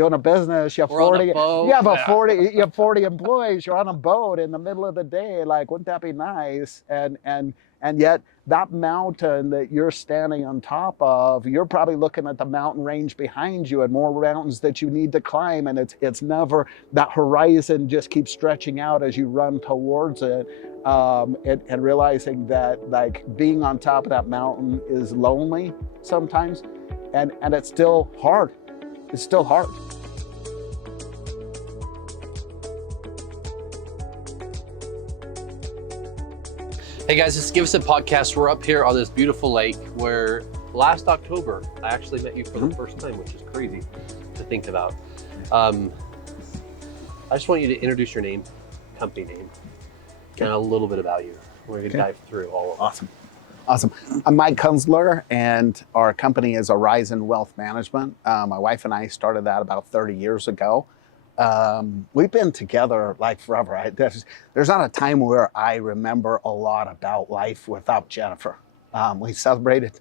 you own a business, you have We're on a 40, boat. you have a Yeah. 40, you have 40 employees, you're on a boat in the middle of the day. Like, wouldn't that be nice? And yet that mountain that you're standing on top of, you're probably looking at the mountain range behind you and more mountains that you need to climb. And it's never, that horizon just keeps stretching out as you run towards it. And realizing that, like, being on top of that mountain is lonely sometimes, and it's still hard. It's still hard. Hey guys, this is Give Us a Podcast. We're up here on this beautiful lake where last October I actually met you for the first time, which is crazy to think about. I just want you to introduce your name, company name, and a little bit about you. We're going to dive through all of it. Awesome. I'm Mike Kunzler, and our company is Orizon Wealth Management. My wife and I started that about 30 years ago. We've been together like forever. There's not a time where I remember a lot about life without Jennifer. We celebrated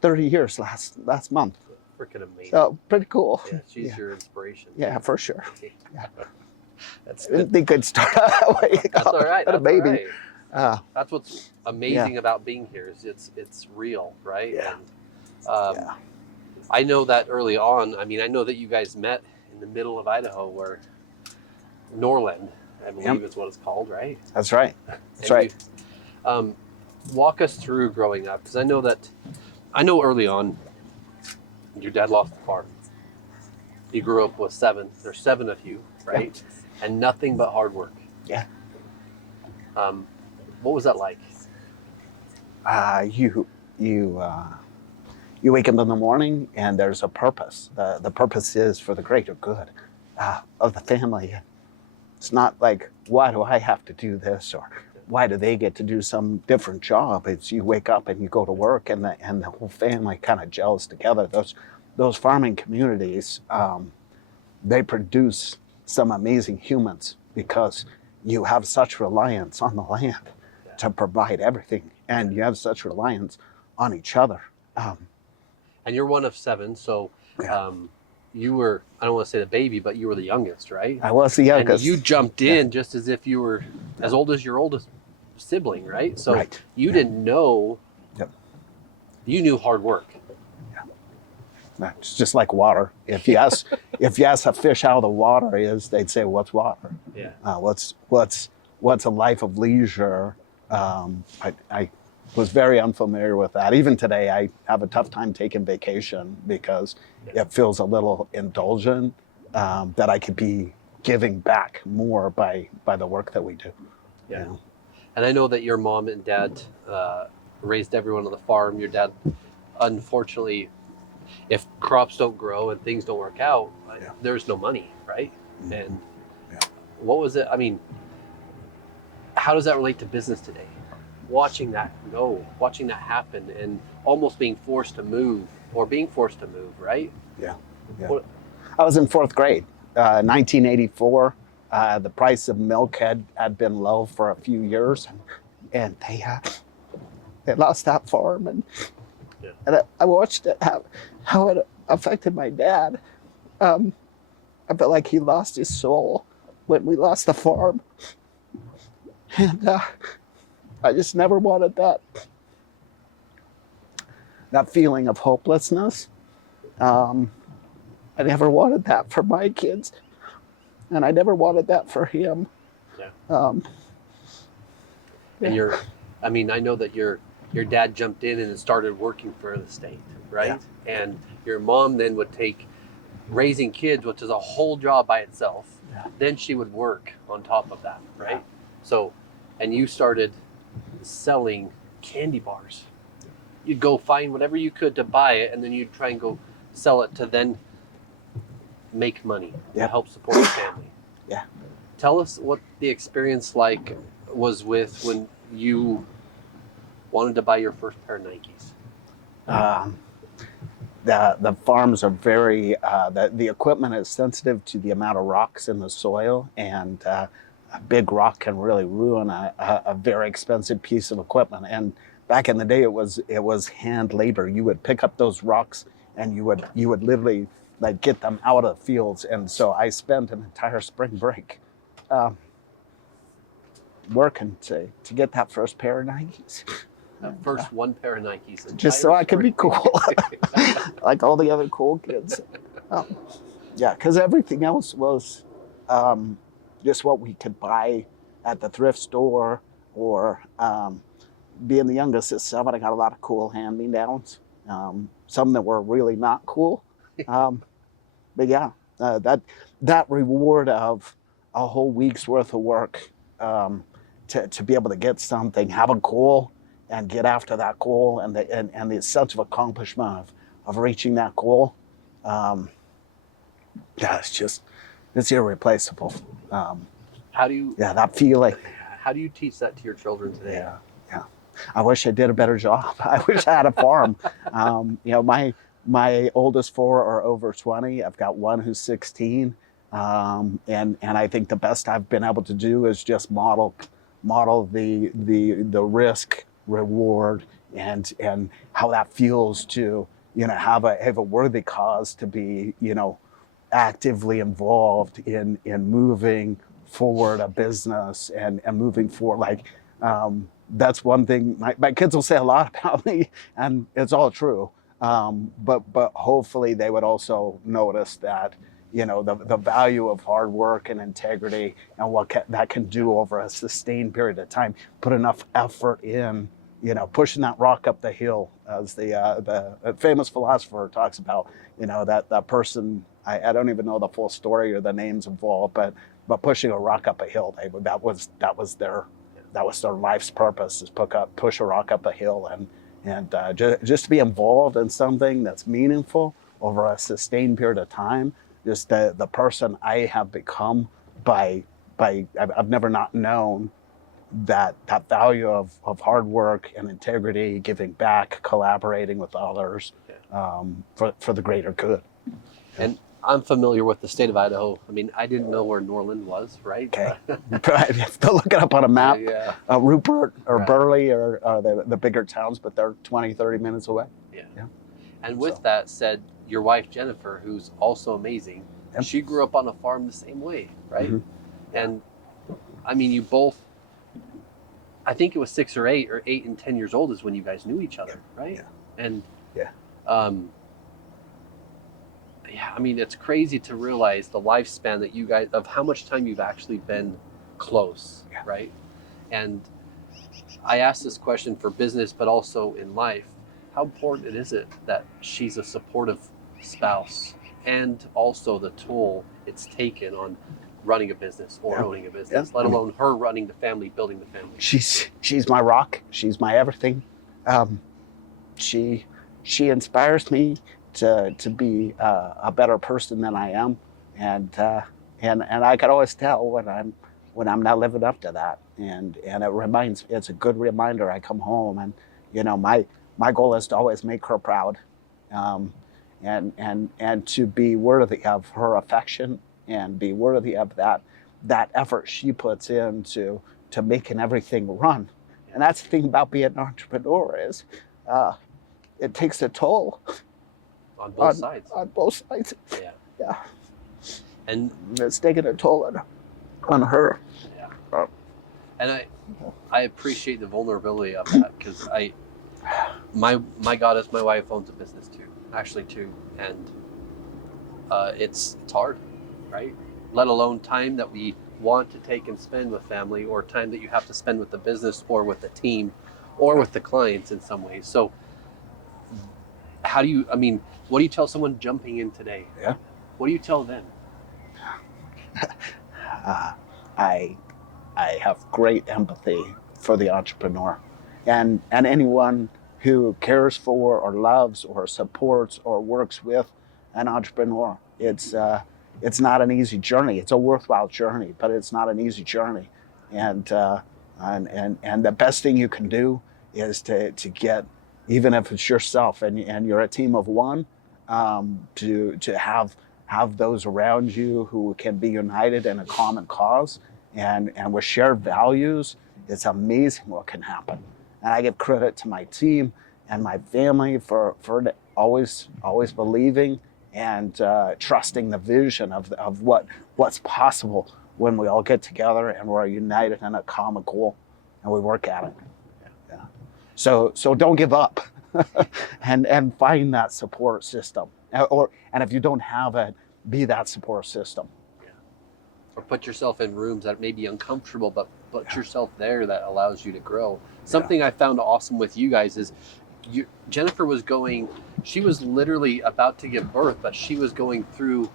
30 years last month. Freaking amazing. So pretty cool. Yeah, she's your inspiration. Yeah, for sure. Yeah. That's Didn't think I'd start that way. That's all right. What a That's baby. all right. That's what's amazing about being here is it's real, right? Yeah. And, I know that early on. I mean, I know that you guys met in the middle of Idaho, where Norland, I believe is what it's called, right? That's right. That's right. Walk us through growing up, because I know early on, your dad lost the farm. You grew up with seven. There's seven of you, right? Yeah. And nothing but hard work. Yeah. What was that like? You wake up in the morning and there's a purpose. The purpose is for the greater good of the family. It's not like, why do I have to do this, or why do they get to do some different job? It's you wake up and you go to work, and the whole family kind of gels together. Those farming communities, they produce some amazing humans because you have such reliance on the land to provide everything, and you have such reliance on each other. And you're one of seven, so you were, I don't want to say the baby, but you were the youngest, right? I was the youngest. And you jumped in just as if you were as old as your oldest sibling, right? So you didn't know, you knew hard work. It's just like water. If you ask a fish how the water is, they'd say, "What's water?" Yeah. What's a life of leisure? I was very unfamiliar with that. Even today, I have a tough time taking vacation because it feels a little indulgent, that I could be giving back more by the work that we do. Yeah. You know? And I know that your mom and dad raised everyone on the farm. Your dad, unfortunately, if crops don't grow and things don't work out, there's no money, right? Mm-hmm. And what was it? I mean, how does that relate to business today? Watching that happen, and almost being forced to move, right? Yeah. I was in fourth grade, 1984. The price of milk had been low for a few years, and they lost that farm, and I watched it, how it affected my dad. I felt like he lost his soul when we lost the farm, and I just never wanted that feeling of hopelessness. I never wanted that for my kids, and I never wanted that for him. And I know that your dad jumped in and started working for the state, right? Yeah. And your mom then would take raising kids, which is a whole job by itself. Yeah. Then she would work on top of that, right? Yeah. So, and you started selling candy bars. You'd go find whatever you could to buy it, and then you'd try and go sell it to then make money to help support your family. Yeah. Tell us what the experience was with when you wanted to buy your first pair of Nikes. The farms are very, the equipment is sensitive to the amount of rocks in the soil, and a big rock can really ruin a very expensive piece of equipment. And back in the day, it was hand labor. You would pick up those rocks, and you would literally like get them out of the fields. And so I spent an entire spring break working to get that first pair of Nikes. First one pair of Nikes. Just so I could be cool, like all the other cool kids. Yeah, because everything else was just what we could buy at the thrift store, or being the youngest of 7, I got a lot of cool hand-me-downs. Some that were really not cool, but yeah, that reward of a whole week's worth of work, to be able to get something, have a goal, and get after that goal, and the sense of accomplishment of reaching that goal. Yeah, it's irreplaceable. How do you? Yeah, that feeling. How do you teach that to your children today? Yeah. I wish I did a better job. I wish I had a farm. My oldest 4 are over 20. I've got one who's 16, and I think the best I've been able to do is just model the risk reward and how that feels to have a worthy cause, to be actively involved in moving forward a business and moving forward. That's one thing my kids will say a lot about me, and it's all true. But hopefully they would also notice that the value of hard work and integrity, and what that can do over a sustained period of time. Put enough effort in, pushing that rock up the hill, as the famous philosopher talks about. That person. I don't even know the full story or the names involved, but pushing a rock up a hill. That was their life's purpose, is push a rock up a hill, and just to be involved in something that's meaningful over a sustained period of time. Just the person I have become I've never not known that value of hard work and integrity, giving back, collaborating with others, for the greater good. And I'm familiar with the state of Idaho. I mean, I didn't know where Norland was, right? Okay. You have to look it up on a map. Yeah. Rupert or Right. Burley are the bigger towns, but they're 20, 30 minutes away. Yeah. Yeah. And with that said, your wife, Jennifer, who's also amazing, Yep. she grew up on a farm the same way, right? Mhm. And I mean, you both, I think it was 6 or 8 and 10 years old is when you guys knew each other, right? Yeah. And Yeah. Yeah, I mean, it's crazy to realize the lifespan that you guys, of how much time you've actually been close, Yeah. right? And I asked this question for business, but also in life. How important is it that she's a supportive spouse, and also the toll it's taken on running a business or owning a business, let alone her running the family, building the family? She's my rock. She's my everything. She inspires me to be a better person than I am, and I can always tell when I'm not living up to that, and it's a good reminder. I come home, and my goal is to always make her proud, and to be worthy of her affection, and be worthy of that effort she puts into making everything run. And that's the thing about being an entrepreneur, is it takes a toll On both sides. On both sides. Yeah. Yeah. And it's taking a toll on her. yeah. And I appreciate the vulnerability of that, because my goddess, my wife, owns a business too, actually too, and it's hard, right? Let alone time that we want to take and spend with family, or time that you have to spend with the business or with the team or with the clients in some ways. So what do you tell someone jumping in today? Yeah. What do you tell them? I have great empathy for the entrepreneur, and anyone who cares for or loves or supports or works with an entrepreneur. It's not an easy journey. It's a worthwhile journey, but it's not an easy journey. And the best thing you can do is to get, even if it's yourself and you're a team of one, to have those around you who can be united in a common cause, and with shared values. It's amazing what can happen. And I give credit to my team and my family for always believing and trusting the vision of what's possible when we all get together and we're united in a common goal and we work at it. Yeah. So don't give up and find that support system. And if you don't have it, be that support system. Yeah. Or put yourself in rooms that may be uncomfortable, but put yourself there that allows you to grow. Something I found awesome with you guys is Jennifer was she was literally about to give birth, but she was going through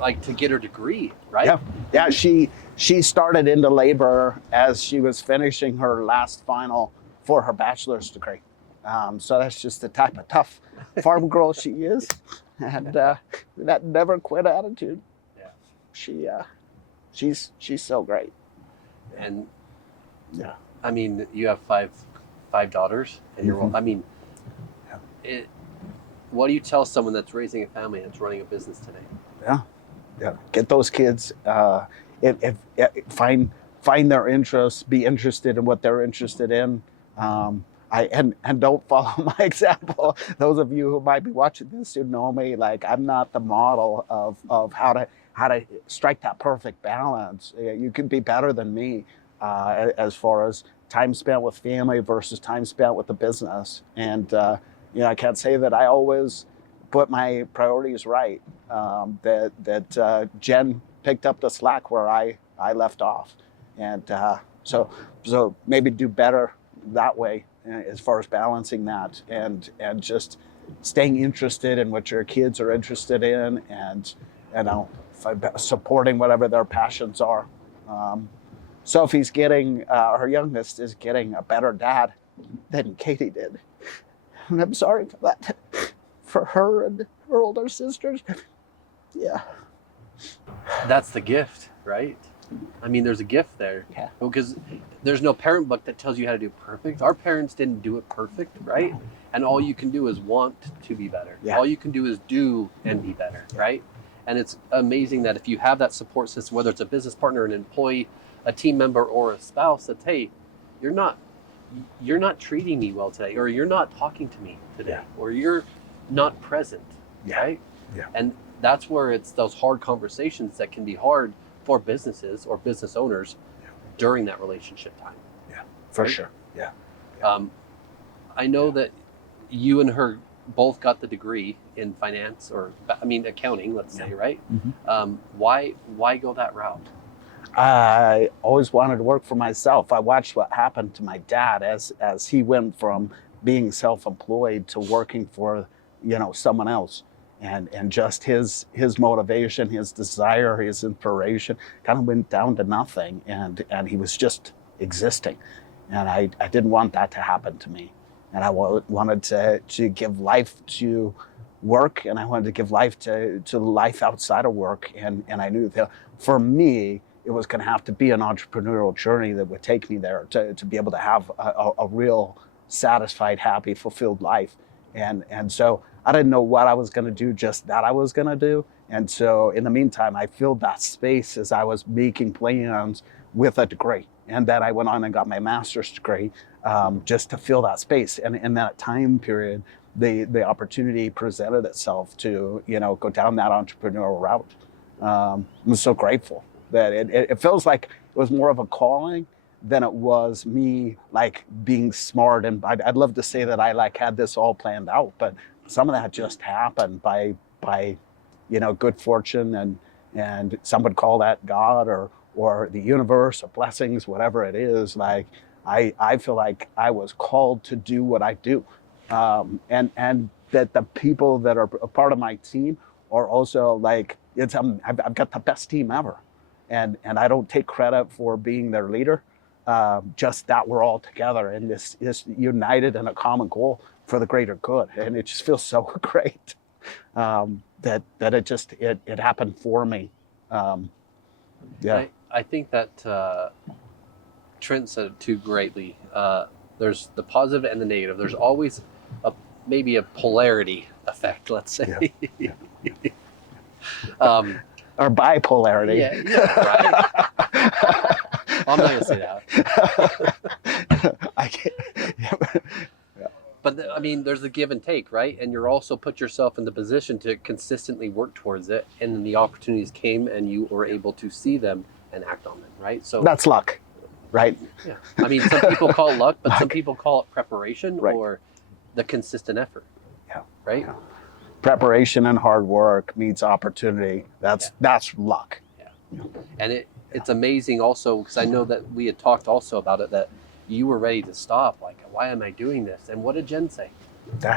like to get her degree, right? Yeah. She started into labor as she was finishing her last final for her bachelor's degree. So that's just the type of tough farm girl she is, and that never quit attitude. Yeah. She's so great. And yeah, I mean, you have five daughters, and you're. I mean, what do you tell someone that's raising a family that's running a business today? Yeah. Get those kids. If find their interests. Be interested in what they're interested in. And don't follow my example. Those of you who might be watching this who know me, like I'm not the model of how to strike that perfect balance. You could be better than me as far as time spent with family versus time spent with the business. And I can't say that I always put my priorities right. That Jen picked up the slack where I left off, and so maybe do better that way as far as balancing that and just staying interested in what your kids are interested in, and supporting whatever their passions are. Sophie's getting her youngest is getting a better dad than Katie did, and I'm sorry for that, for her and her older sisters. Yeah, that's the gift, right? I mean, there's a gift there. Yeah. Because there's no parent book that tells you how to do perfect. Our parents didn't do it perfect, right? And all you can do is want to be better. Yeah. All you can do is do and be better, right? And it's amazing that if you have that support system, whether it's a business partner, an employee, a team member, or a spouse, that, hey, you're not treating me well today, or you're not talking to me today, or you're not present, right? Yeah. And that's where it's those hard conversations that can be hard for businesses or business owners during that relationship time. Yeah, for sure. Yeah. I know that you and her both got the degree in finance, or accounting, let's say, right? Mm-hmm. Why go that route? I always wanted to work for myself. I watched what happened to my dad as he went from being self-employed to working for someone else. And just his motivation, his desire, his inspiration kind of went down to nothing, and he was just existing. And I didn't want that to happen to me. And I wanted to give life to work, and I wanted to give life to life outside of work. And I knew that for me, it was going to have to be an entrepreneurial journey that would take me there to be able to have a real satisfied, happy, fulfilled life. And so I didn't know what I was going to do, just that I was going to do. And so in the meantime, I filled that space as I was making plans with a degree. And then I went on and got my master's degree just to fill that space. And in that time period, the opportunity presented itself to, go down that entrepreneurial route. I'm so grateful that it feels like it was more of a calling than it was me like being smart. And I'd love to say that I had this all planned out, but some of that just happened by good fortune, and some would call that God or the universe or blessings, whatever it is. Like I feel like I was called to do what I do, and that the people that are a part of my team are also like I've got the best team ever, and I don't take credit for being their leader. Just that we're all together and this is united in a common goal for the greater good, and it just feels so great that it happened for me. I think that Trent said it too greatly. There's the positive and the negative. There's always maybe a polarity effect, let's say. Yeah. Or bipolarity. Yeah, right. I'm not going to say that. I can't. I mean, there's a give and take, right? And you're also put yourself in the position to consistently work towards it. And then the opportunities came and you were able to see them and act on them, right? So That's luck, right? yeah. I mean, some people call it luck, but some Luck. people call it preparation Right. or the consistent effort, Yeah. right? Yeah. Preparation and hard work meets opportunity. That's luck. Yeah. And it's amazing also, because I know that we had talked also about it, that you were ready to stop. Like, why am I doing this? And what did Jen say?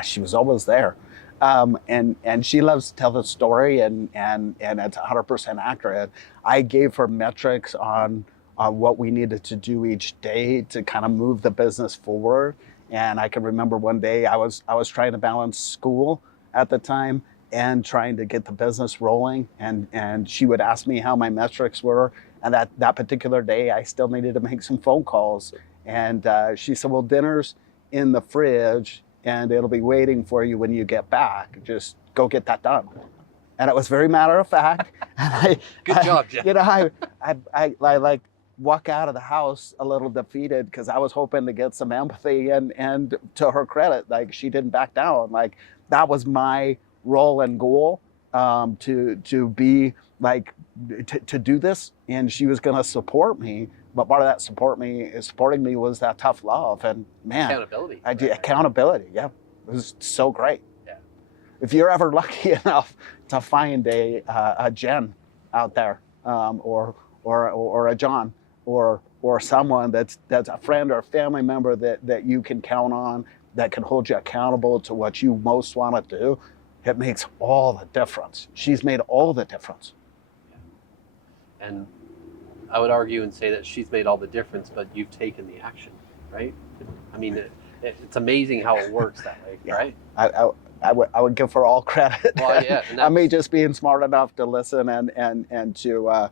She was always there. And she loves to tell the story, and it's 100% accurate. I gave her metrics on what we needed to do each day to kind of move the business forward. And I can remember one day I was trying to balance school at the time and trying to get the business rolling. And she would ask me how my metrics were. And that particular day, I still needed to make some phone calls. And she said, well, dinner's in the fridge and it'll be waiting for you when you get back. Just go get that done. And it was very matter of fact. And Good job, Jeff. You know, I like walk out of the house a little defeated because I was hoping to get some empathy, and to her credit, like, she didn't back down. Like, that was my role and goal, to be like, to do this, and she was going to support me. But part of that supporting me was that tough love, and man, Accountability. Accountability. Yeah, it was so great. Yeah. If you're ever lucky enough to find a Jen out there, or a John, or someone that's a friend or a family member that you can count on, that can hold you accountable to what you most want to do, it makes all the difference. She's made all the difference. And I would argue and say that she's made all the difference, but you've taken the action, right? I mean, it's amazing how it works that way, Yeah. right? I would give her all credit. Well, yeah, and I may just being smart enough to listen and to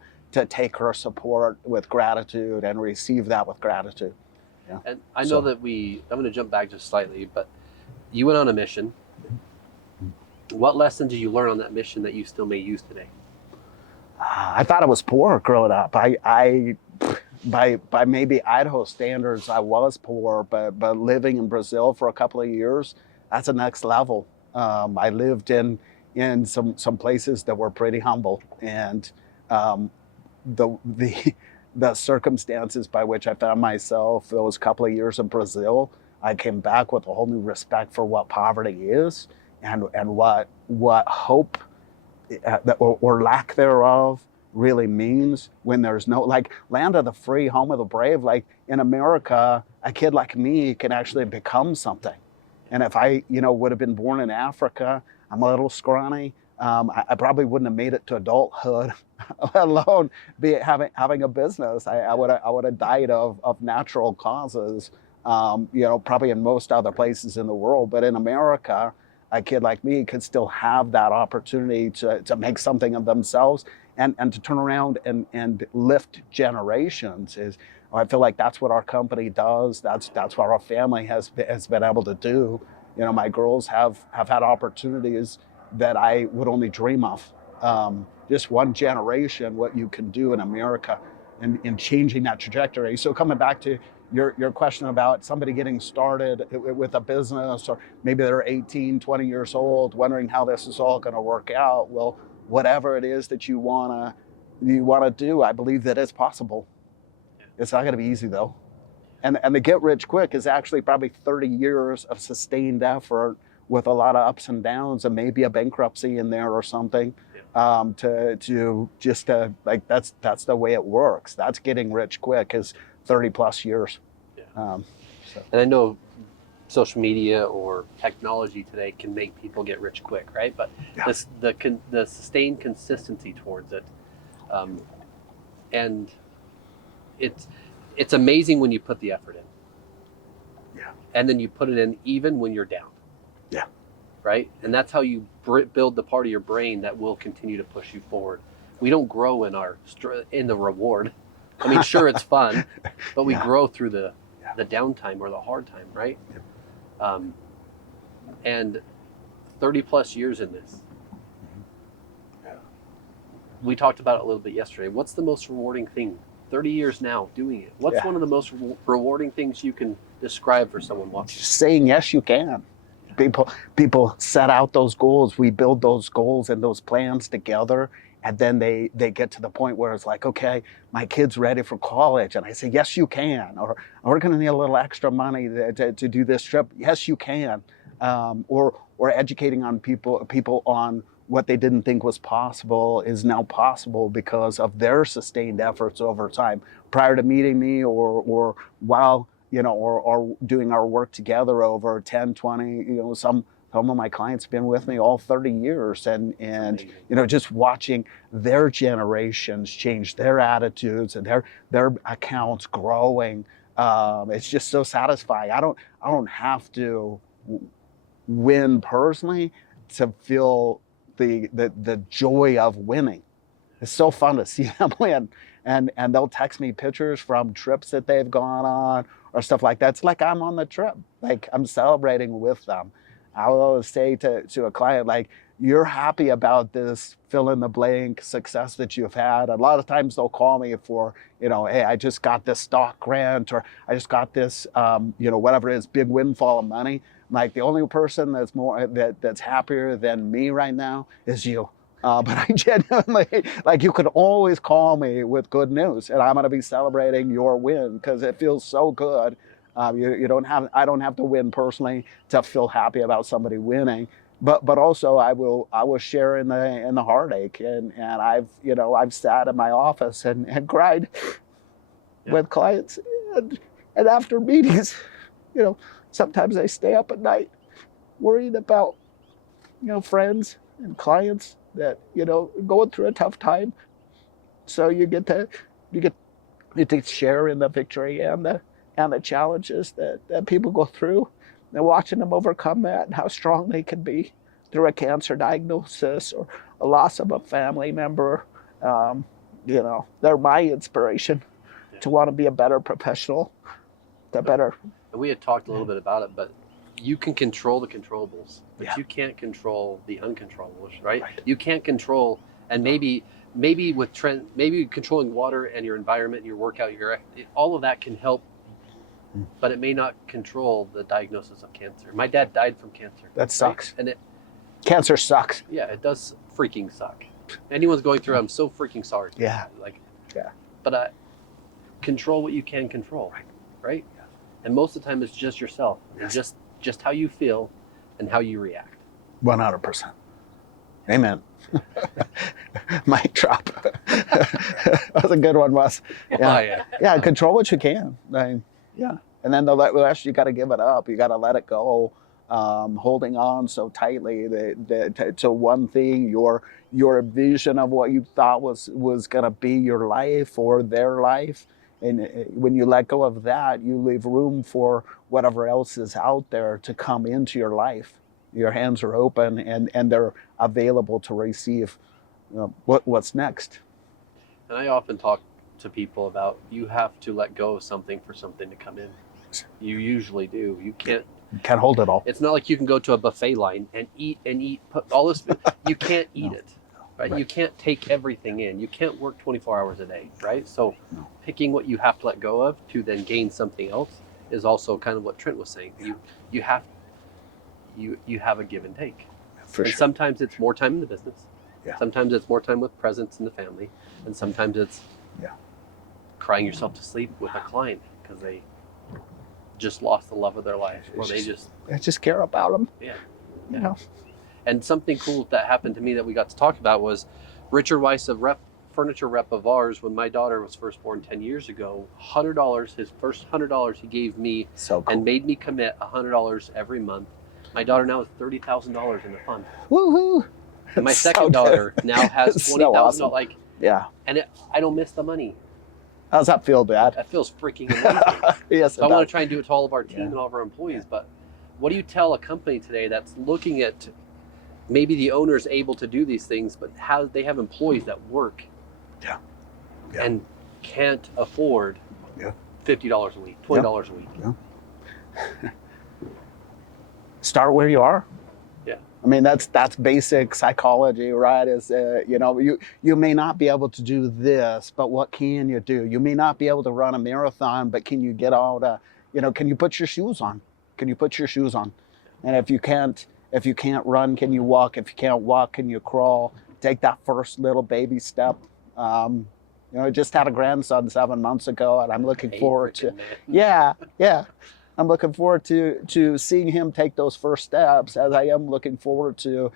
take her support with gratitude and receive that with gratitude. Yeah. And I know that I'm going to jump back just slightly, but you went on a mission. What lesson did you learn on that mission that you still may use today? I thought I was poor growing up. By maybe Idaho standards, I was poor, but living in Brazil for a couple of years, that's the next level. I lived in some places that were pretty humble, and the circumstances by which I found myself those couple of years in Brazil, I came back with a whole new respect for what poverty is, and what hope or lack thereof really means when there's no, like, land of the free, home of the brave. Like, in America, a kid like me can actually become something. And if I would have been born in Africa, I'm a little scrawny, I probably wouldn't have made it to adulthood, let alone having a business. I would have died of natural causes, probably in most other places in the world. But in America, a kid like me could still have that opportunity to make something of themselves and to turn around and lift generations. I feel like that's what our company does. That's what our family has been able to do. My girls have had opportunities that I would only dream of. Just one generation, what you can do in America and changing that trajectory. So coming back to your question about somebody getting started with a business, or maybe they're 18, 20 years old, wondering how this is all going to work out. Well, whatever it is that you want to do, I believe that it's possible. It's not going to be easy though. And the get rich quick is actually probably 30 years of sustained effort with a lot of ups and downs, and maybe a bankruptcy in there or something. That's the way it works. That's getting rich quick, is 30 plus years. Yeah. And I know social media or technology today can make people get rich quick, right? But yeah. the sustained consistency towards it, and it's amazing when you put the effort in. Yeah. And then you put it in even when you're down. Yeah. Right? And that's how you build the part of your brain that will continue to push you forward. We don't grow in the reward. I mean, sure, it's fun, but we grow through the downtime or the hard time, right? Yeah. And 30 plus years in this. Yeah. We talked about it a little bit yesterday. What's the most rewarding thing? 30 years now doing it. What's one of the most rewarding things you can describe for someone watching? Just saying yes, you can. People set out those goals. We build those goals and those plans together, and then they get to the point where it's like, okay, my kid's ready for college, and I say, yes, you can. Or we're going to need a little extra money to do this trip. Yes, you can. Or educating on people on what they didn't think was possible is now possible because of their sustained efforts over time, prior to meeting me or while, or doing our work together over 10, 20, some of my clients have been with me all 30 years, and just watching their generations change their attitudes and their accounts growing. It's just so satisfying. I don't have to win personally to feel the joy of winning. It's so fun to see them win. And they'll text me pictures from trips that they've gone on or stuff like that. It's like I'm on the trip. Like I'm celebrating with them. I will always say to a client, like, you're happy about this fill in the blank success that you've had. A lot of times they'll call me for, hey, I just got this stock grant, or I just got this, whatever it is, big windfall of money. Like, the only person that's happier than me right now is you. But I genuinely, like, you can always call me with good news, and I'm going to be celebrating your win because it feels so good. I don't have to win personally to feel happy about somebody winning, but also I will share in the heartache, and I've sat in my office and cried with clients, and after meetings, sometimes I stay up at night worried about friends and clients that going through a tough time. So you get to share in the victory and the challenges that people go through, and watching them overcome that and how strong they can be through a cancer diagnosis or a loss of a family member. They're my inspiration to want to be a better professional, better. And we had talked a little bit about it, but you can control the controllables, but you can't control the uncontrollables, right? You can't control, and maybe with Trent, maybe controlling water and your environment, your workout, all of that can help, but it may not control the diagnosis of cancer. My dad died from cancer. That sucks. Right? And cancer sucks. Yeah, it does freaking suck. Anyone's going through, I'm so freaking sorry. Yeah. But control what you can control, right? Yeah. And most of the time it's just yourself, and just how you feel and how you react. 100%. Amen. Mic drop. That was a good one, Wes. Yeah, control what you can. And then the rest, you got to give it up. You got to let it go. Holding on so tightly to one thing, your vision of what you thought was going to be your life or their life. And when you let go of that, you leave room for whatever else is out there to come into your life. Your hands are open and they're available to receive what's next. And I often talk to people about, you have to let go of something for something to come in. You usually do. You can't hold it all. It's not like you can go to a buffet line and eat put all this food. You can't eat it. Right? You can't take everything in. You can't work 24 hours a day, right? So picking what you have to let go of to then gain something else is also kind of what Trent was saying. You have a give and take. And sometimes it's more time in the business. Yeah. Sometimes it's more time with presence in the family. And sometimes it's crying yourself to sleep with a client because they just lost the love of their life, or they just care about them. Yeah. And something cool that happened to me that we got to talk about was Richard Weiss, a furniture rep of ours, when my daughter was first born 10 years ago, $100, his first $100 he gave me, and made me commit $100 every month. My daughter now has $30,000 in the fund. Woohoo! And my second daughter now has $20,000. And I don't miss the money. How's that feel, Dad? That feels freaking amazing. Yes, so I want to try and do it to all of our team and all of our employees. But what do you tell a company today that's looking at, maybe the owner's able to do these things, but they have employees that work and can't afford $50 a week, $20 a week? Start where you are. Yeah. I mean, that's basic psychology, right? Is you may not be able to do this, but what can you do? You may not be able to run a marathon, but can you get out can you put your shoes on? Can you put your shoes on? And if you can't run, can you walk? If you can't walk, can you crawl? Take that first little baby step. I just had a grandson 7 months ago, and I'm looking forward to, yeah. I'm looking forward to seeing him take those first steps, as I am looking forward to,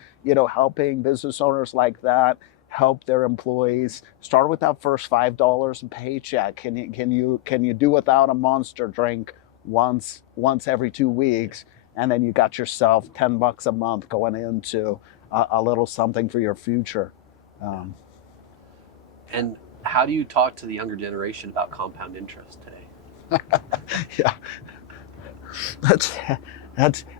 helping business owners like that help their employees. Start with that first $5 a paycheck. Can you do without a Monster drink once every 2 weeks, and then you got yourself $10 a month going into a little something for your future. And how do you talk to the younger generation about compound interest today? Yeah,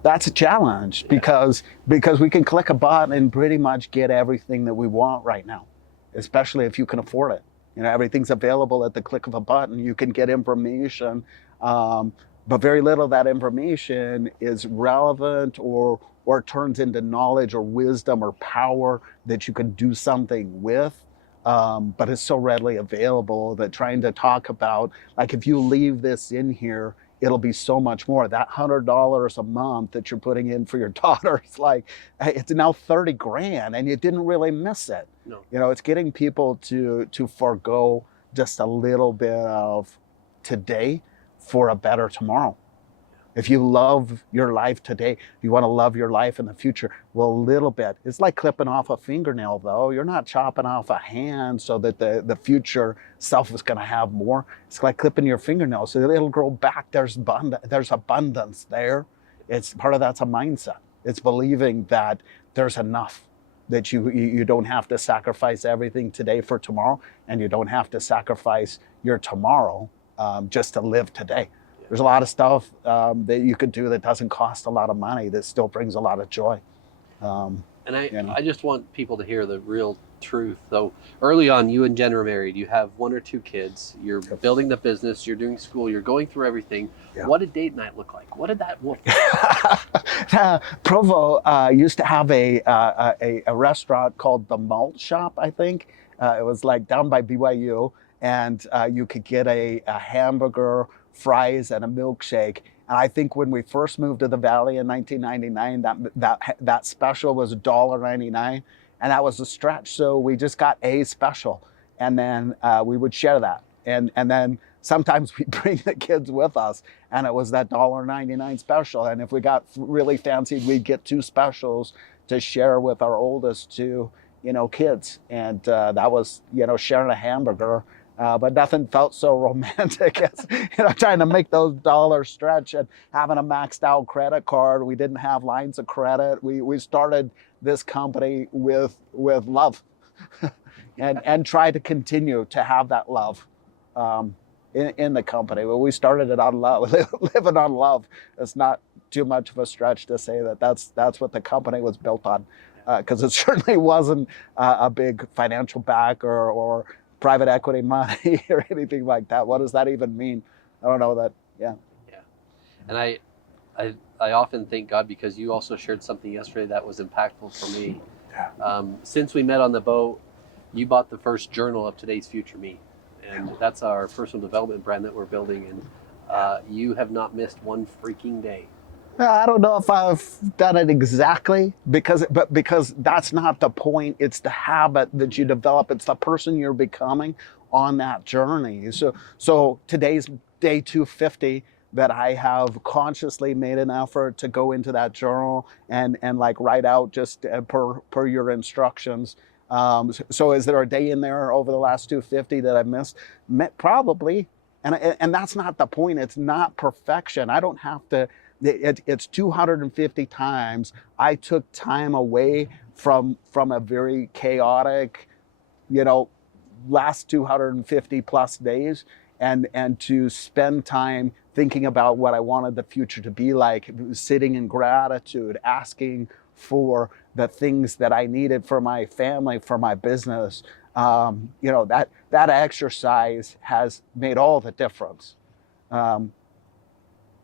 that's a challenge, because we can click a button and pretty much get everything that we want right now, especially if you can afford it. Everything's available at the click of a button. You can get information, but very little of that information is relevant or turns into knowledge or wisdom or power that you can do something with. But it's so readily available that trying to talk about, like, if you leave this in here, it'll be so much more. That $100 a month that you're putting in for your daughter, it's now 30 grand, and you didn't really miss it. No. It's getting people to forego just a little bit of today for a better tomorrow. If you love your life today, you want to love your life in the future, well, a little bit. It's like clipping off a fingernail, though. You're not chopping off a hand so that the future self is going to have more. It's like clipping your fingernail so that it'll grow back. There's abundance there. It's part of that's a mindset. It's believing that there's enough, that you don't have to sacrifice everything today for tomorrow, and you don't have to sacrifice your tomorrow just to live today. There's a lot of stuff that you could do that doesn't cost a lot of money that still brings a lot of joy. And I just want people to hear the real truth. So early on, you and Jen are married. You have 1 or 2 kids. You're building the business. You're doing school. You're going through everything. Yeah. What did date night look like? What did that look like? Provo used to have a restaurant called the Malt Shop, I think. It was like down by BYU, and you could get a hamburger, fries, and a milkshake. And I think when we first moved to the Valley in 1999, that special was $1.99, and that was a stretch. So we just got a special, and then we would share that. And then sometimes we'd bring the kids with us, and it was that $1.99 special. And if we got really fancy, we'd get 2 specials to share with our oldest 2, kids. And that was, sharing a hamburger. But nothing felt so romantic as trying to make those dollars stretch and having a maxed out credit card. We didn't have lines of credit. We started this company with love, and try to continue to have that love in the company. Well, we started it on love, living on love. It's not too much of a stretch to say that's what the company was built on, because it certainly wasn't a big financial back or private equity money or anything like that. What does that even mean? I don't know that. Yeah. And I often thank God, because you also shared something yesterday that was impactful for me. Since we met on the boat, you bought the first journal of Today's Future Me, and that's our personal development brand that we're building. And you have not missed one freaking day. I don't know if I've done it exactly, because that's not the point. It's the habit that you develop. It's the person you're becoming on that journey. So today's day 250 that I have consciously made an effort to go into that journal and like write out just per your instructions. So is there a day in there over the last 250 that I've missed? Probably. And that's not the point. It's not perfection. I don't have to. It's 250 times I took time away from a very chaotic, last 250 plus days, and to spend time thinking about what I wanted the future to be like, sitting in gratitude, asking for the things that I needed for my family, for my business. That exercise has made all the difference.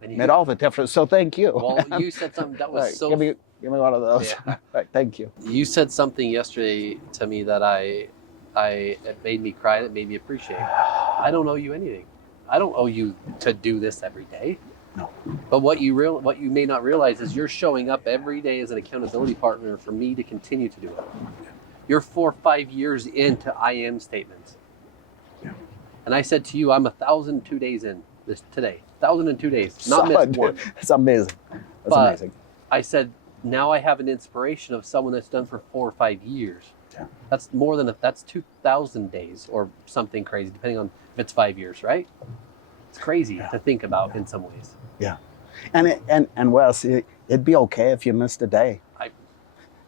Made all the difference. So thank you. Well, you said something that was so. Give me one of those. Yeah. Right, thank you. You said something yesterday to me that it made me cry. It made me appreciate. I don't owe you anything. I don't owe you to do this every day. No. But what you may not realize is you're showing up every day as an accountability partner for me to continue to do it. You're 4 or 5 years into I am statements. Yeah. And I said to you, I'm 1,002 days in today. 1,002 days, not Solid, missed one. It's amazing. That's But amazing. I said, now I have an inspiration of someone that's done for 4 or 5 years. Yeah. That's more than that's 2,000 days or something crazy, depending on if it's 5 years, right? It's crazy to think about in some ways. Yeah. And Wes, it'd be okay if you missed a day.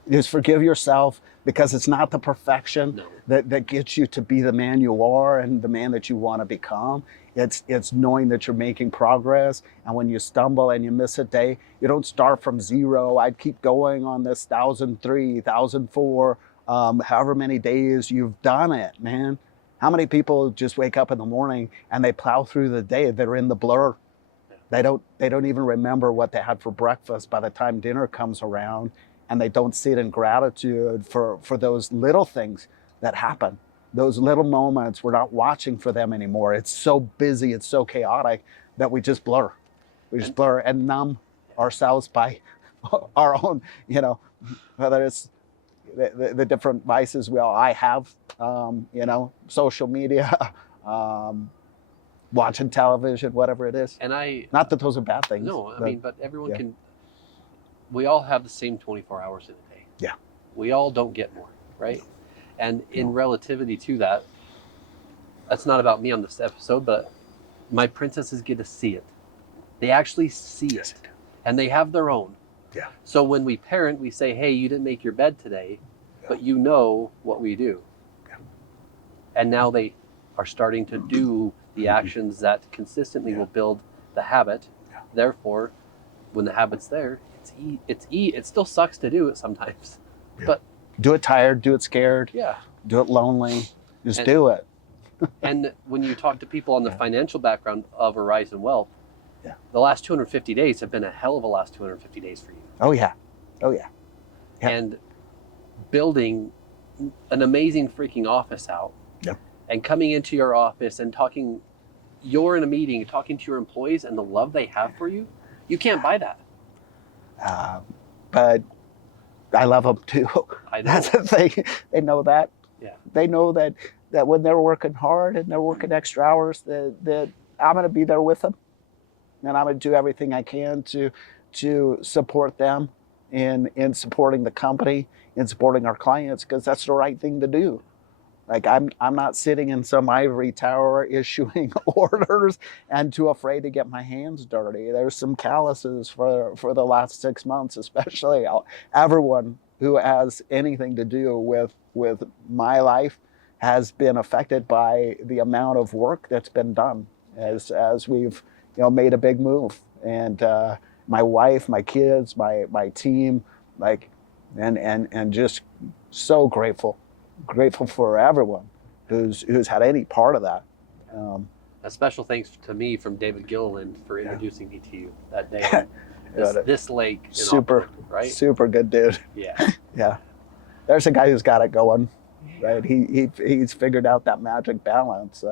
Just forgive yourself, because it's not the perfection that gets you to be the man you are and the man that you want to become. It's knowing that you're making progress. And when you stumble and you miss a day, you don't start from zero. I'd keep going on this 1,003, 1,004, however many days you've done it, man. How many people just wake up in the morning and they plow through the day? They're in the blur. They don't even remember what they had for breakfast by the time dinner comes around, and they don't sit in gratitude for those little things that happen. Those little moments, we're not watching for them anymore. It's so busy, it's so chaotic that we just blur. We just blur and numb ourselves by our own, whether it's the different vices I have, social media, watching television, whatever it is. And not that those are bad things. No, but everyone can. We all have the same 24 hours in a day. Yeah. We all don't get more, right? And in relativity to that, that's not about me on this episode, but my princesses get to see it. They actually see it, and they have their own. Yeah. So when we parent, we say, hey, you didn't make your bed today, but you know what we do. Yeah. And now they are starting to do the actions that consistently will build the habit. Yeah. Therefore, when the habit's there, it still sucks to do it sometimes. Yeah. But do it tired, do it scared. Yeah. Do it lonely. Just do it. And when you talk to people on the financial background of Orizon Wealth, yeah, the last 250 days have been a hell of a last 250 days for you. Oh yeah. Yeah. And building an amazing freaking office out. Yeah. And coming into your office and talking, you're in a meeting, talking to your employees and the love they have for you, you can't buy that. But I love them too. I know. That's the thing. They know that. Yeah. They know that when they're working hard and they're working extra hours, that I'm going to be there with them, and I'm going to do everything I can to support them in supporting the company, in supporting our clients, because that's the right thing to do. Like I'm not sitting in some ivory tower issuing orders and too afraid to get my hands dirty. There's some calluses for the last 6 months, especially. Everyone who has anything to do with my life has been affected by the amount of work that's been done as we've made a big move. And my wife, my kids, my team, and just so grateful for everyone who's had any part of that. A special thanks to me from David Gilliland for introducing me to you that day. This lake in Auckland, right? Super good dude. Yeah. Yeah. There's a guy who's got it going, right? He's figured out that magic balance.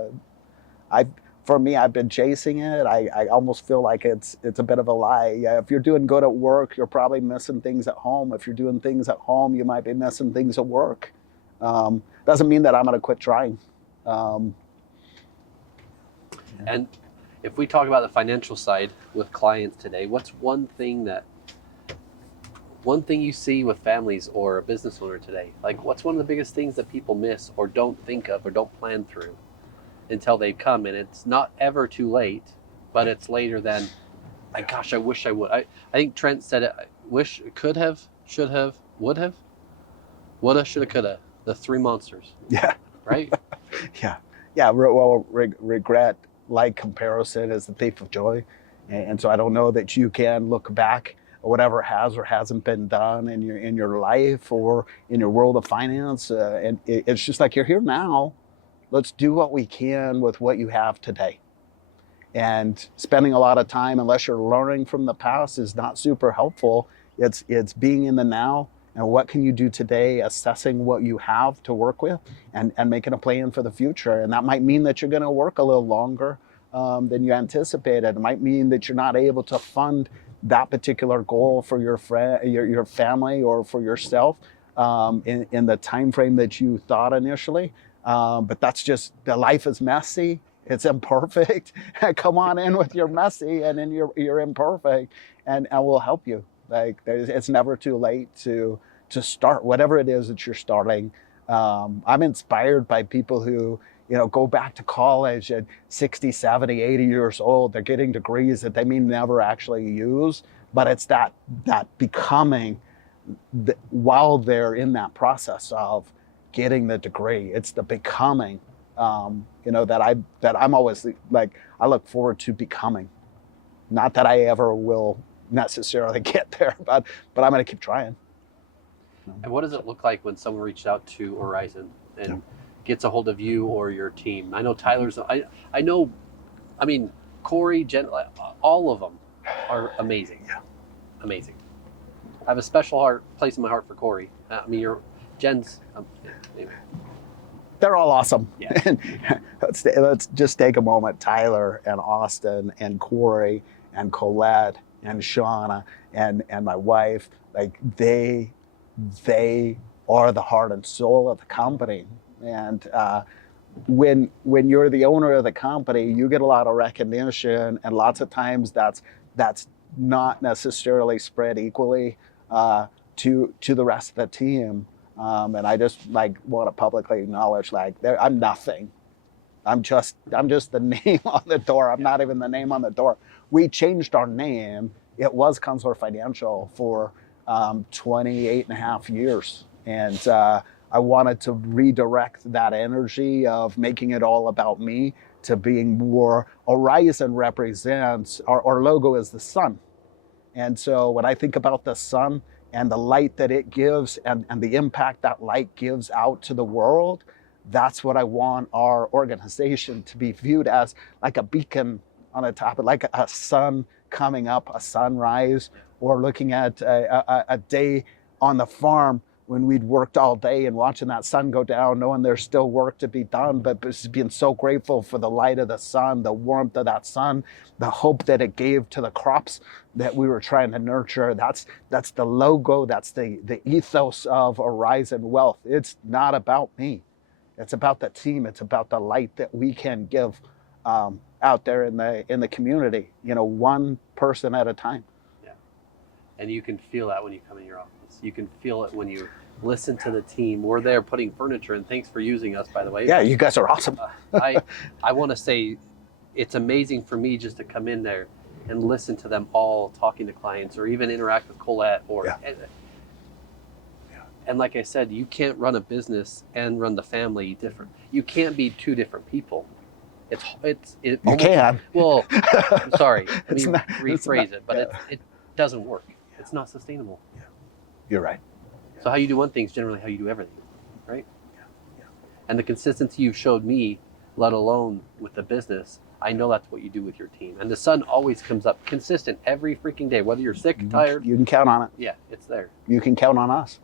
For me, I've been chasing it. I almost feel like it's a bit of a lie. Yeah, if you're doing good at work, you're probably missing things at home. If you're doing things at home, you might be missing things at work. Doesn't mean that I'm going to quit trying. And if we talk about the financial side with clients today, what's one thing you see with families or a business owner today? Like, what's one of the biggest things that people miss or don't think of or don't plan through until they come? And it's not ever too late, but it's later than, like, gosh, I wish I would. I think Trent said it, wish, could have, should have, would have, woulda, shoulda, coulda. The three monsters. Yeah. Right? Yeah. Well, regret, like comparison, is the thief of joy. And so I don't know that you can look back at whatever has or hasn't been done in your life or in your world of finance. And it's just like, you're here now. Let's do what we can with what you have today. And spending a lot of time, unless you're learning from the past, is not super helpful. It's being in the now. And what can you do today, assessing what you have to work with and making a plan for the future. And that might mean that you're going to work a little longer. than you anticipated. It might mean that you're not able to fund that particular goal for your friend, your family, or for yourself in the time frame that you thought initially. But that's just, the life is messy. It's imperfect. Come on in with your messy, and then you're imperfect, and we'll help you. Like, it's never too late to start whatever it is that you're starting. I'm inspired by people who, go back to college at 60, 70, 80 years old. They're getting degrees that they may never actually use, but it's that becoming while they're in that process of getting the degree. It's the becoming, that I'm always like, I look forward to becoming. Not that I ever will necessarily get there, but I'm going to keep trying. And what does it look like when someone reaches out to Orizon and gets a hold of you or your team? I know Tyler's, I know, I mean, Corey, Jen, all of them are amazing. Yeah. Amazing. I have a special place in my heart for Corey. I mean, Jen's, anyway. They're all awesome. Yeah. Let's just take a moment. Tyler and Austin and Corey and Colette and Shauna and my wife, like they are the heart and soul of the company. And when you're the owner of the company, you get a lot of recognition, and lots of times that's not necessarily spread equally to the rest of the team. And I just want to publicly acknowledge, I'm nothing. I'm just the name on the door. I'm not even the name on the door. We changed our name. It was Kunzler Financial for 28 and a half years. And I wanted to redirect that energy of making it all about me to being more. Orizon represents, our logo is the sun. And so when I think about the sun and the light that it gives and the impact that light gives out to the world, that's what I want our organization to be viewed as, like a beacon on the top, like a sun coming up, a sunrise, or looking at a day on the farm when we'd worked all day and watching that sun go down, knowing there's still work to be done, but just being so grateful for the light of the sun, the warmth of that sun, the hope that it gave to the crops that we were trying to nurture. That's the logo, that's the ethos of Orizon Wealth. It's not about me. It's about the team. It's about the light that we can give out there in the community, one person at a time. Yeah. And you can feel that when you come in your office. You can feel it when you listen to the team. We're there putting furniture, and thanks for using us, by the way. Yeah, you guys are awesome. I want to say it's amazing for me just to come in there and listen to them all talking to clients, or even interact with Colette. And like I said, you can't run a business and run the family different. You can't be two different people. You can. Well, I'm sorry. Let me rephrase it, but it doesn't work. Yeah. It's not sustainable. Yeah. You're right. So how you do one thing is generally how you do everything, right? Yeah. And the consistency you've showed me, let alone with the business, I know that's what you do with your team. And the sun always comes up consistent every freaking day, whether you're sick, tired. You can count on it. Yeah, it's there. You can count on us.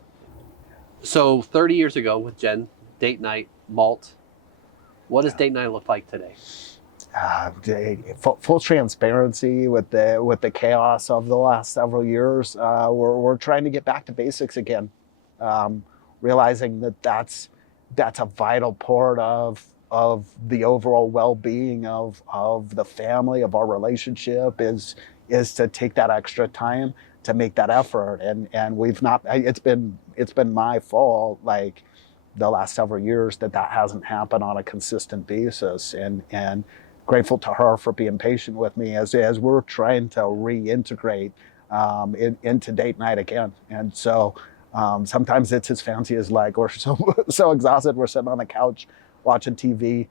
So 30 years ago with Jen, date night, malt. What does date night look like today? Full transparency with the chaos of the last several years. We're trying to get back to basics again, realizing that's a vital part of the overall well-being of the family, of our relationship, is to take that extra time to make that effort. And we've not. It's been my fault, the last several years, that hasn't happened on a consistent basis. And grateful to her for being patient with me as we're trying to reintegrate into date night again. And so sometimes it's as fancy as we're so exhausted, we're sitting on the couch watching TV.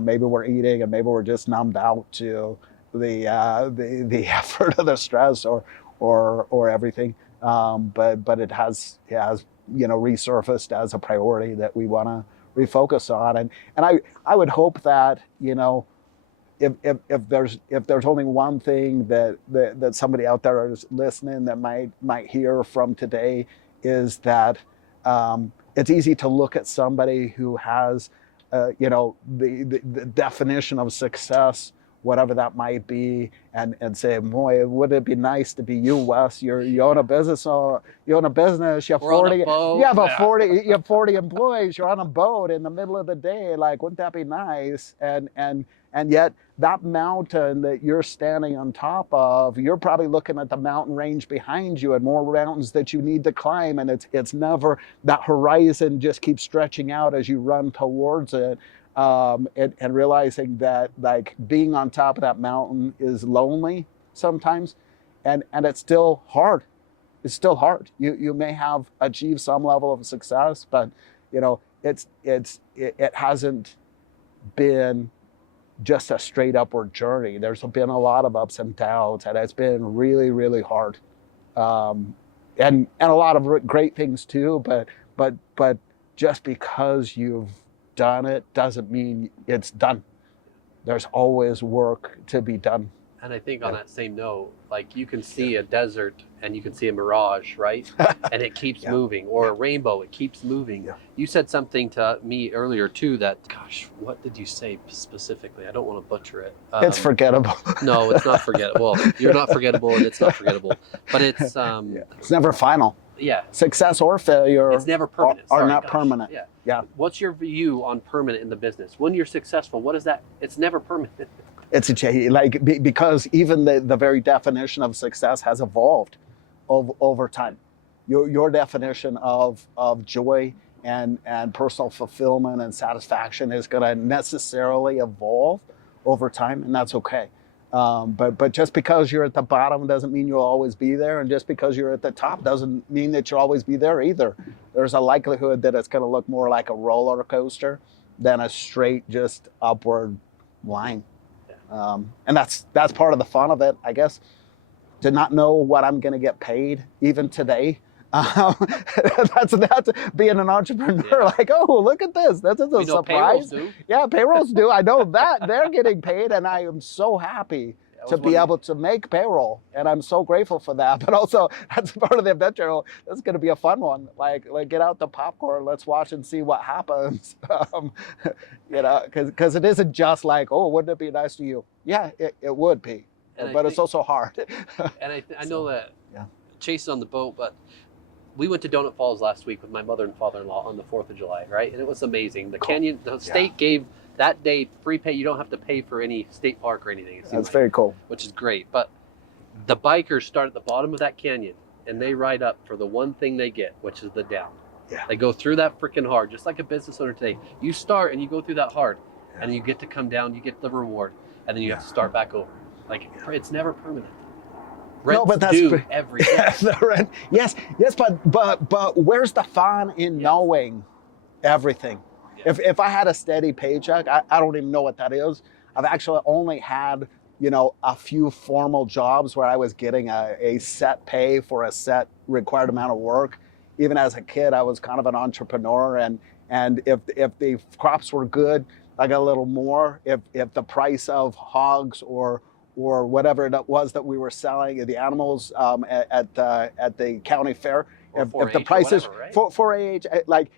Maybe we're eating, and maybe we're just numbed out to the effort of the stress or everything. But it has resurfaced as a priority that we want to refocus on. And I would hope that, if there's only one thing that somebody out there is listening that might hear from today, is that it's easy to look at somebody who has the definition of success whatever that might be, and say, boy, would it be nice to be you, Wes? You own a business, or you own a business, you have We're on a 40, boat. you have a 40, you have 40 employees, you're on a boat in the middle of the day. Like, wouldn't that be nice? And yet that mountain that you're standing on top of, you're probably looking at the mountain range behind you and more mountains that you need to climb, and it's never, that horizon just keeps stretching out as you run towards it. And realizing that, like, being on top of that mountain is lonely sometimes, and it's still hard. It's still hard. You may have achieved some level of success, but you know it hasn't been just a straight upward journey. There's been a lot of ups and downs, and it's been really, really hard, and a lot of great things too. But just because you've done it doesn't mean it's done. There's always work to be done. And I think on that same note, like, you can see a desert and you can see a mirage, right? And it keeps moving, or a rainbow, it keeps moving. Yeah. You said something to me earlier too that, gosh, what did you say specifically? I don't want to butcher it. It's forgettable. No, it's not forgettable. Well, you're not forgettable and it's not forgettable, but it's it's never final. Yeah. Success or failure, it's never permanent. Are not permanent. Yeah. Yeah. What's your view on permanent in the business? When you're successful, what is that? It's never permanent. It's because even the very definition of success has evolved over time. Your definition of joy and personal fulfillment and satisfaction is going to necessarily evolve over time, and that's okay. But just because you're at the bottom doesn't mean you'll always be there, and just because you're at the top doesn't mean that you'll always be there either. There's a likelihood that it's going to look more like a roller coaster than a straight, just upward line. And that's part of the fun of it, I guess, to not know what I'm going to get paid even today. That's being an entrepreneur. Yeah. Like, oh, look at this. That's a surprise. Payrolls do. Yeah, payrolls do. I know that they're getting paid, and I am so happy to be able to make payroll, and I'm so grateful for that. But also, that's part of the adventure. That's going to be a fun one. Like get out the popcorn. Let's watch and see what happens. You know, because it isn't just like, oh, wouldn't it be nice to you? Yeah, it would be, but it's also hard. And I know that yeah. Chase is on the boat, but we went to Donut Falls last week with my mother and father-in-law on the 4th of July, right? And it was amazing. The canyon, the state gave that day free pay. You don't have to pay for any state park or anything. That's very cool. Which is great. But the bikers start at the bottom of that canyon, and they ride up for the one thing they get, which is the down. Yeah. They go through that freaking hard, just like a business owner today. You start and you go through that hard, and you get to come down, you get the reward, and then you have to start back over. Like, it's never permanent. Rents but that's due every day. The rent. Yes, but where's the fun in knowing everything? Yeah. If I had a steady paycheck, I don't even know what that is. I've actually only had, a few formal jobs where I was getting a set pay for a set required amount of work. Even as a kid, I was kind of an entrepreneur, and if the crops were good, I got a little more. If the price of hogs or whatever it was that we were selling, the animals at the county fair, if the prices for 4-H, like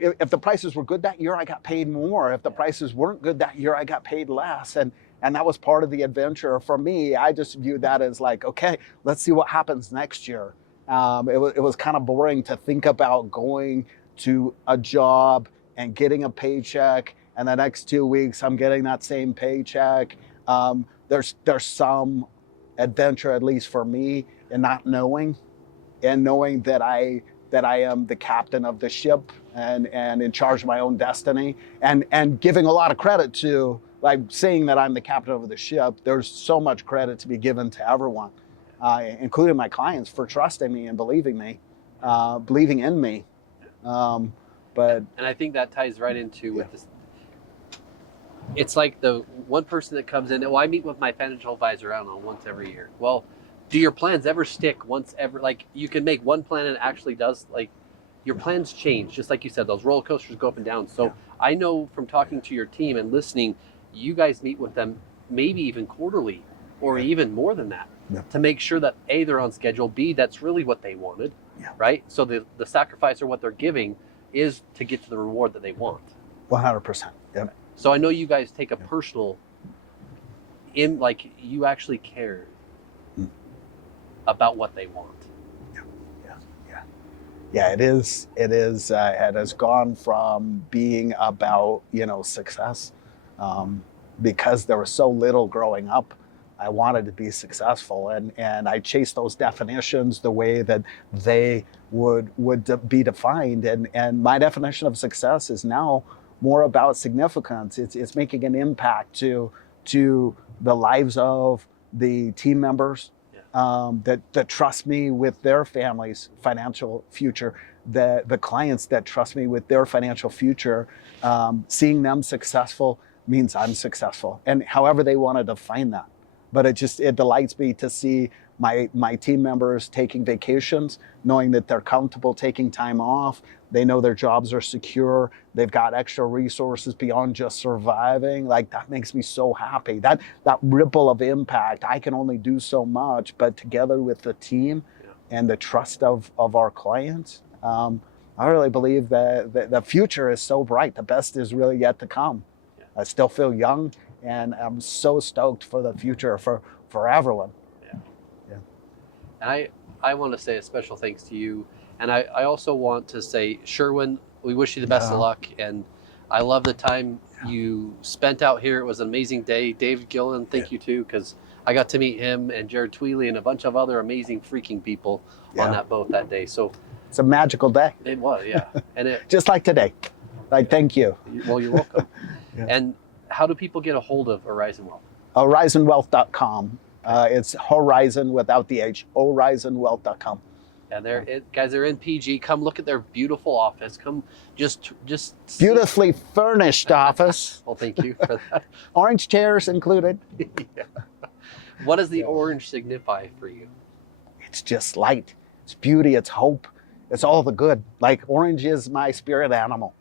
if the prices were good that year, I got paid more. If the prices weren't good that year, I got paid less. And that was part of the adventure for me. I just viewed that as like, okay, let's see what happens next year. It was kind of boring to think about going to a job and getting a paycheck, and the next 2 weeks I'm getting that same paycheck. There's some adventure, at least for me, in not knowing, and knowing that I am the captain of the ship and in charge of my own destiny, and giving a lot of credit to, like, saying that I'm the captain of the ship. There's so much credit to be given to everyone, including my clients, for trusting me and believing in me. And I think that ties right into with this. It's like the one person that comes in, well, I meet with my financial advisor, I don't know, once every year. Well, do your plans ever stick once ever? Like, you can make one plan and it actually does, like, your plans change. Just like you said, those roller coasters go up and down. So I know from talking to your team and listening, you guys meet with them maybe even quarterly or even more than that to make sure that A, they're on schedule, B, that's really what they wanted, right? So the sacrifice or what they're giving is to get to the reward that they want. 100%. Yep. So I know you guys take a personal, like you actually care Mm. about what they want. Yeah, it is. It is. It has gone from being about success, because there was so little growing up. I wanted to be successful, and I chased those definitions the way that they would be defined. And my definition of success is now more about significance. It's making an impact to the lives of the team members, that trust me with their family's financial future, the clients that trust me with their financial future. Seeing them successful means I'm successful, and however they want to define that. But it delights me to see my team members taking vacations, knowing that they're comfortable taking time off. They know their jobs are secure. They've got extra resources beyond just surviving. Like, that makes me so happy. That ripple of impact, I can only do so much, but together with the team and the trust of our clients, I really believe that the future is so bright. The best is really yet to come. I still feel young, and I'm so stoked for the future for everyone. And I want to say a special thanks to you. And I also want to say, Sherwin, we wish you the best of luck. And I love the time you spent out here. It was an amazing day. David Gillen, thank you too, because I got to meet him and Jared Tweely and a bunch of other amazing freaking people on that boat that day. So it's a magical day. It was, yeah. And it just like today. Like, thank you. Well, you're welcome. And how do people get a hold of Orizon Wealth? OrizonWealth.com. It's Horizon without the H. OrizonWealth.com. Yeah, guys, they're in PG. Come look at their beautiful office. Come just beautifully furnished office. Well, thank you for that. Orange chairs included. What does the orange signify for you? It's just light. It's beauty. It's hope. It's all the good. Like, orange is my spirit animal.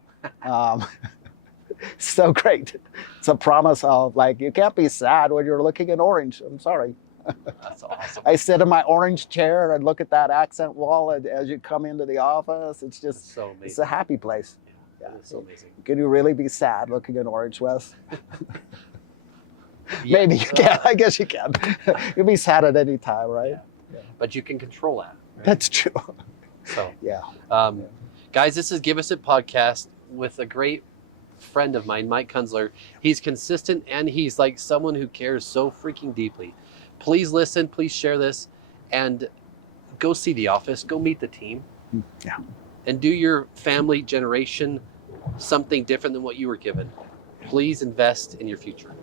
So great. It's a promise of, like, you can't be sad when you're looking at orange. I'm sorry. That's awesome. I sit in my orange chair and look at that accent wall as you come into the office. It's just so amazing. It's a happy place. Yeah, it's so amazing. Can you really be sad looking at orange, Wes? Maybe you can. I guess you can. You'll be sad at any time, right? Yeah. But you can control that. Right? That's true. So yeah. Guys, this is Give Us It podcast with a great friend of mine, Mike Kunzler. He's consistent, and he's like someone who cares so freaking deeply. Please listen, please share this, and go see the office, go meet the team. Yeah. And do your family generation something different than what you were given. Please invest in your future.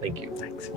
Thank you. Thanks.